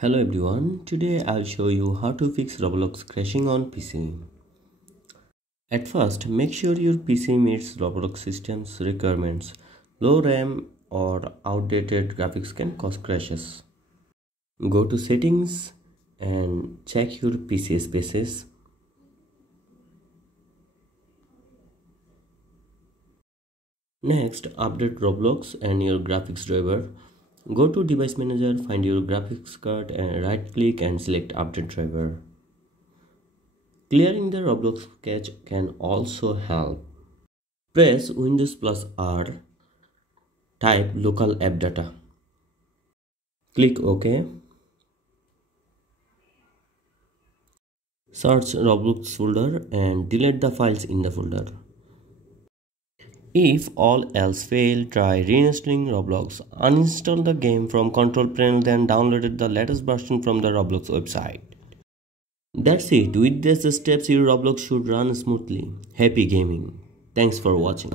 Hello everyone, today I'll show you how to fix Roblox crashing on PC. At first, make sure your PC meets Roblox system's requirements. Low RAM or outdated graphics can cause crashes. Go to settings and check your PC spaces. Next, update Roblox and your graphics driver. Go to device manager, find your graphics card and right click and select update driver. Clearing the Roblox cache can also help. Press Windows plus R, type local app data. Click OK. Search Roblox folder and delete the files in the folder. If all else fail, try reinstalling Roblox. Uninstall the game from control panel, then download the latest version from the Roblox website. That's it. With these steps, your Roblox should run smoothly. Happy gaming. Thanks for watching.